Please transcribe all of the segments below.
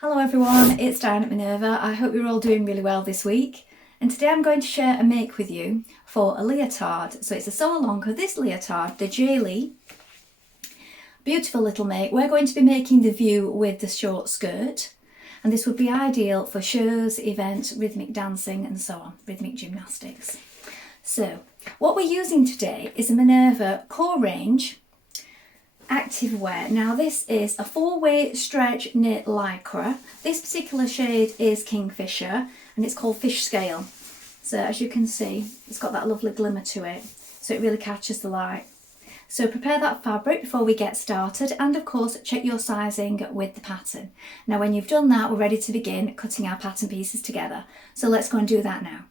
Hello everyone, it's Dianne at Minerva. I hope you're all doing really well this week. And today I'm going to share a make with you for a leotard. So it's a sew-along of this leotard, the Jalie. Beautiful little make. We're going to be making the view with the short skirt. And this would be ideal for shows, events, rhythmic dancing and so on, rhythmic gymnastics. So what we're using today is a Minerva core range activewear. Now this is a 4-way stretch knit lycra. This particular shade is Kingfisher and it's called Fish Scale. So as you can see, it's got that lovely glimmer to it, so it really catches the light. So prepare that fabric before we get started, and of course check your sizing with the pattern. Now when you've done that, we're ready to begin cutting our pattern pieces together. So let's go and do that now.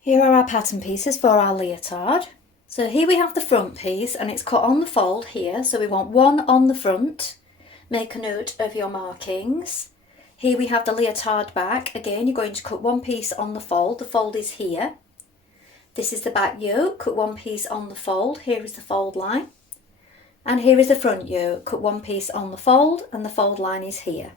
Here are our pattern pieces for our leotard. So here we have the front piece and it's cut on the fold here, so we want one on the front. Make a note of your markings. Here we have the leotard back. Again, you're going to cut one piece on the fold is here. This is the back yoke, cut one piece on the fold, here is the fold line. And here is the front yoke, cut one piece on the fold and the fold line is here.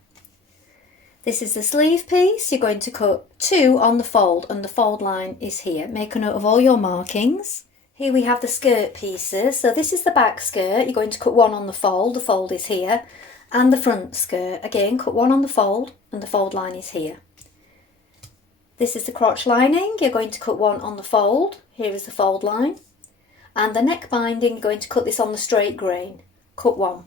This is the sleeve piece, you're going to cut 2 on the fold and the fold line is here. Make a note of all your markings. Here we have the skirt pieces, so this is the back skirt, you're going to cut 1 on the fold is here, and the front skirt, again cut 1 on the fold and the fold line is here. This is the crotch lining, you're going to cut 1 on the fold, here is the fold line, and the neck binding, you're going to cut this on the straight grain, cut 1.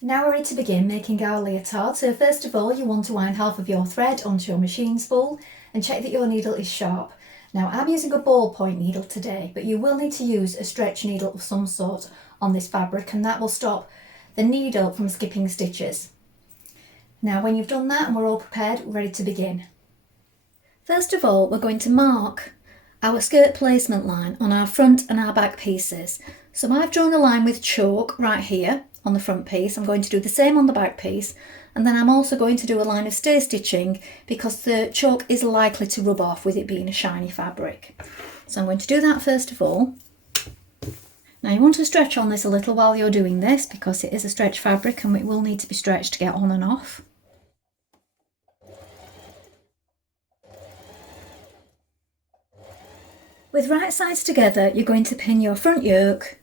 Now we're ready to begin making our leotard. So first of all you want to wind half of your thread onto your machine spool and check that your needle is sharp. Now I'm using a ballpoint needle today, but you will need to use a stretch needle of some sort on this fabric, and that will stop the needle from skipping stitches. Now when you've done that and we're all prepared, we're ready to begin. First of all, we're going to mark our skirt placement line on our front and our back pieces. So I've drawn a line with chalk right here on the front piece. I'm going to do the same on the back piece, and then I'm also going to do a line of stay stitching because the chalk is likely to rub off with it being a shiny fabric. So I'm going to do that first of all. Now you want to stretch on this a little while you're doing this because it is a stretch fabric and it will need to be stretched to get on and off. With right sides together, you're going to pin your front yoke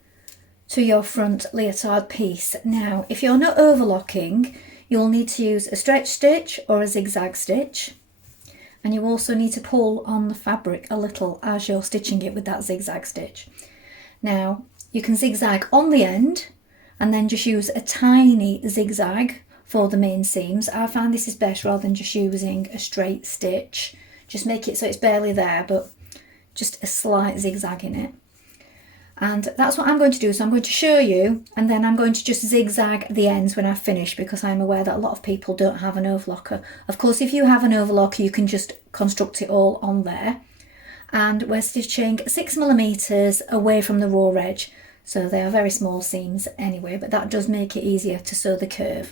to your front leotard piece. Now if you're not overlocking, you'll need to use a stretch stitch or a zigzag stitch, and you also need to pull on the fabric a little as you're stitching it with that zigzag stitch. Now you can zigzag on the end and then just use a tiny zigzag for the main seams. I find this is best rather than just using a straight stitch. Just make it so it's barely there, but just a slight zigzag in it. And that's what I'm going to do. So I'm going to show you, and then I'm going to just zigzag the ends when I finish, because I'm aware that a lot of people don't have an overlocker. Of course, if you have an overlocker, you can just construct it all on there. And we're stitching 6mm away from the raw edge. So they are very small seams anyway, but that does make it easier to sew the curve.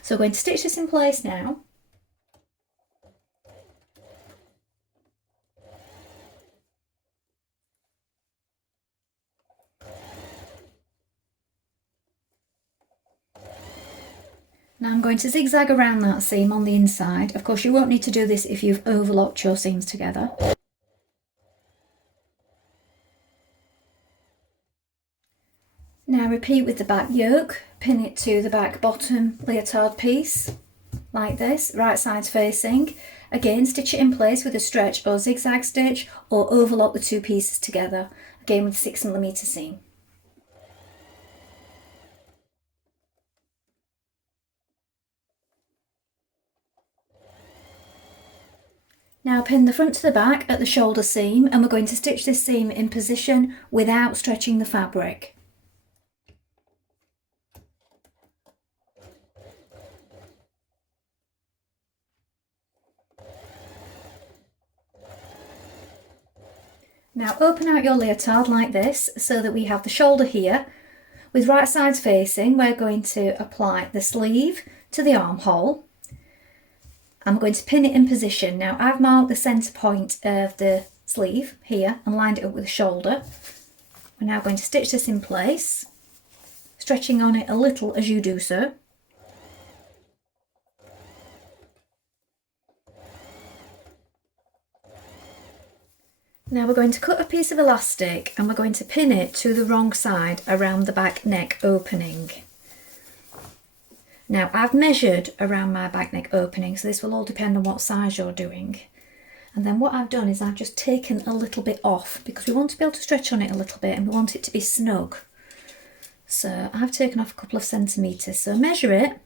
So I'm going to stitch this in place now. Now I'm going to zigzag around that seam on the inside. Of course you won't need to do this if you've overlocked your seams together. Now repeat with the back yoke, pin it to the back bottom leotard piece, like this, right sides facing. Again, stitch it in place with a stretch or zigzag stitch, or overlock the two pieces together, again with a 6mm seam. Now pin the front to the back at the shoulder seam, and we're going to stitch this seam in position without stretching the fabric. Now open out your leotard like this so that we have the shoulder here. With right sides facing, we're going to apply the sleeve to the armhole. I'm going to pin it in position. Now I've marked the centre point of the sleeve here and lined it up with the shoulder. We're now going to stitch this in place, stretching on it a little as you do so. Now we're going to cut a piece of elastic and we're going to pin it to the wrong side around the back neck opening. Now I've measured around my back neck opening, so this will all depend on what size you're doing. And then what I've done is I've just taken a little bit off because we want to be able to stretch on it a little bit and we want it to be snug. So I've taken off a couple of centimetres. So measure it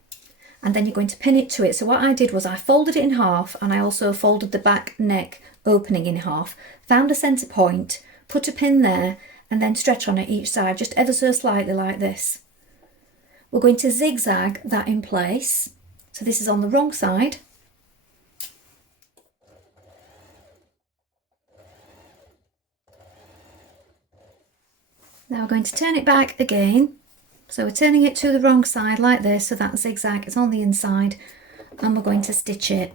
and then you're going to pin it to it. So what I did was I folded it in half and I also folded the back neck opening in half, found a centre point, put a pin there and then stretch on it each side just ever so slightly like this. We're going to zigzag that in place. So this is on the wrong side. Now we're going to turn it back again. So we're turning it to the wrong side like this, so that zigzag is on the inside and we're going to stitch it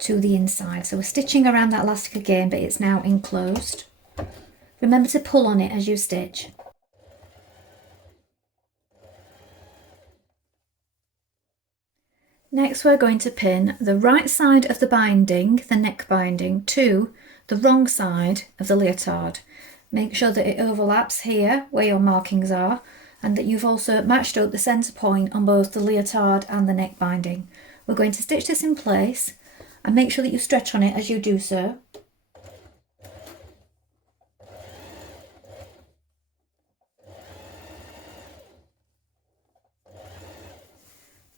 to the inside. So we're stitching around that elastic again, but it's now enclosed. Remember to pull on it as you stitch. Next we're going to pin the right side of the binding, the neck binding, to the wrong side of the leotard. Make sure that it overlaps here where your markings are and that you've also matched up the centre point on both the leotard and the neck binding. We're going to stitch this in place and make sure that you stretch on it as you do so.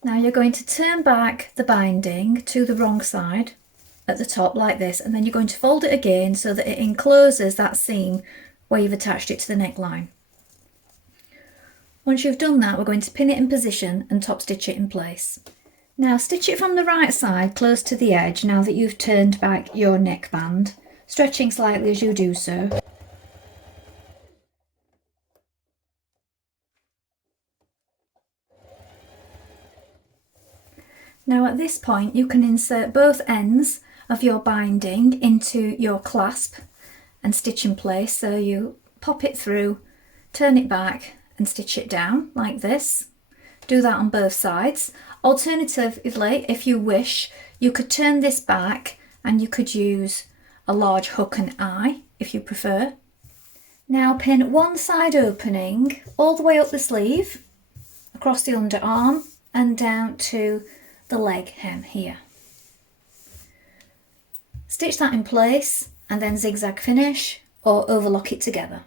Now you're going to turn back the binding to the wrong side at the top like this, and then you're going to fold it again so that it encloses that seam where you've attached it to the neckline. Once you've done that, we're going to pin it in position and top stitch it in place. Now stitch it from the right side close to the edge now that you've turned back your neckband, stretching slightly as you do so. Now at this point you can insert both ends of your binding into your clasp and stitch in place. So you pop it through, turn it back and stitch it down like this. Do that on both sides. Alternatively, if you wish, you could turn this back and you could use a large hook and eye if you prefer. Now pin one side opening all the way up the sleeve, across the underarm and down to the leg hem here. Stitch that in place and then zigzag finish or overlock it together.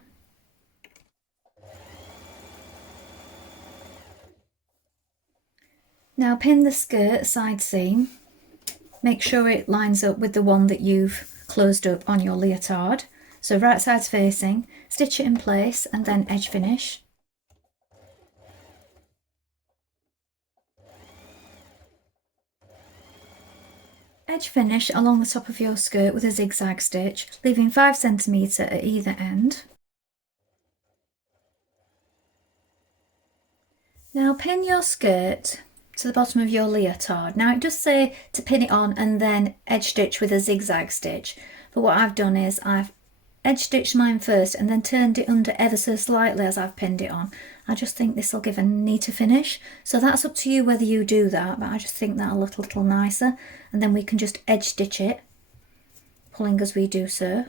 Now pin the skirt side seam. Make sure it lines up with the one that you've closed up on your leotard. So right side's facing, stitch it in place and then edge finish. Edge finish along the top of your skirt with a zigzag stitch, leaving 5 cm at either end. Now pin your skirt to the bottom of your leotard. Now it does say to pin it on and then edge stitch with a zigzag stitch, but what I've done is I've edge stitched mine first and then turned it under ever so slightly as I've pinned it on. I just think this will give a neater finish, so that's up to you whether you do that, but I just think that'll look a little nicer. And then we can just edge stitch it, pulling as we do so,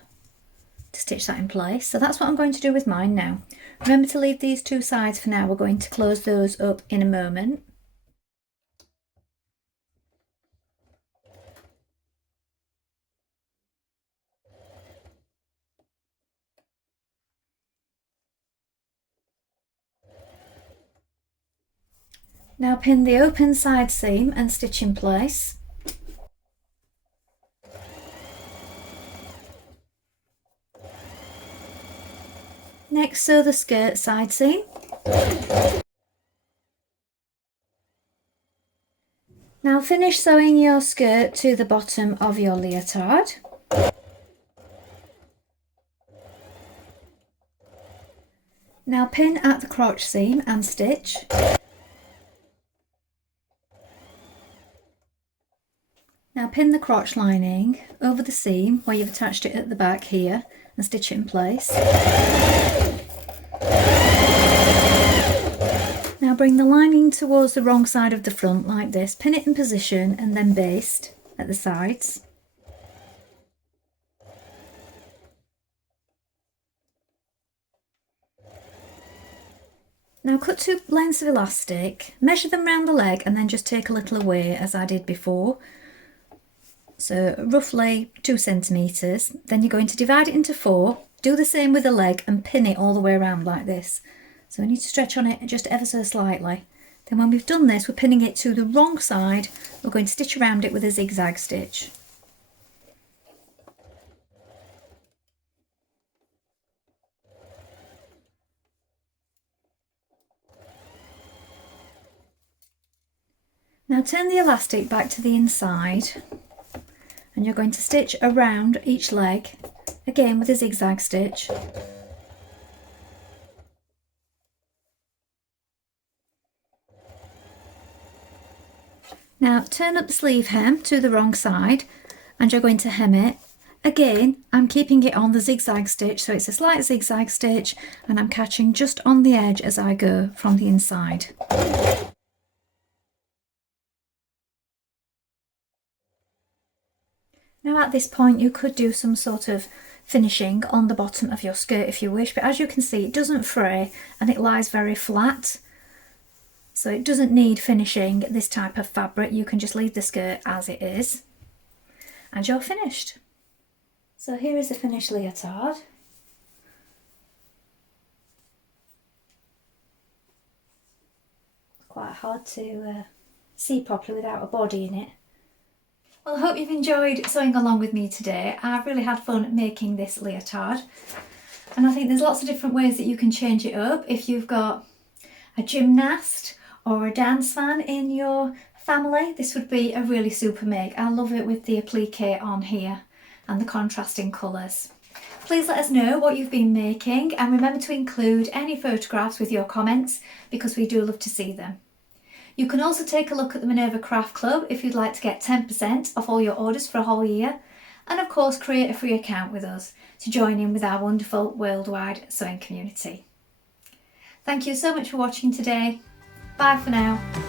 to stitch that in place. So that's what I'm going to do with mine now. Remember to leave these two sides for now. We're going to close those up in a moment. Now pin the open side seam and stitch in place. Next, sew the skirt side seam. Now finish sewing your skirt to the bottom of your leotard. Now pin at the crotch seam and stitch. Now pin the crotch lining over the seam where you've attached it at the back here and stitch it in place. Now bring the lining towards the wrong side of the front like this, pin it in position and then baste at the sides. Now cut 2 lengths of elastic, measure them round the leg and then just take a little away as I did before. So roughly 2 centimetres. Then you're going to divide it into 4, do the same with the leg and pin it all the way around like this. So we need to stretch on it just ever so slightly. Then when we've done this, we're pinning it to the wrong side. We're going to stitch around it with a zigzag stitch. Now turn the elastic back to the inside and you're going to stitch around each leg, again with a zigzag stitch. Now turn up the sleeve hem to the wrong side and you're going to hem it. Again, I'm keeping it on the zigzag stitch, so it's a slight zigzag stitch and I'm catching just on the edge as I go from the inside. Now at this point you could do some sort of finishing on the bottom of your skirt if you wish, but as you can see it doesn't fray and it lies very flat. So it doesn't need finishing this type of fabric. You can just leave the skirt as it is and you're finished. So here is the finished leotard. It's quite hard to see properly without a body in it. Well, I hope you've enjoyed sewing along with me today. I've really had fun making this leotard. And I think there's lots of different ways that you can change it up. If you've got a gymnast or a dance fan in your family, this would be a really super make. I love it with the applique on here and the contrasting colours. Please let us know what you've been making and remember to include any photographs with your comments because we do love to see them. You can also take a look at the Minerva Craft Club if you'd like to get 10% off all your orders for a whole year, and of course create a free account with us to join in with our wonderful worldwide sewing community. Thank you so much for watching today. Bye for now.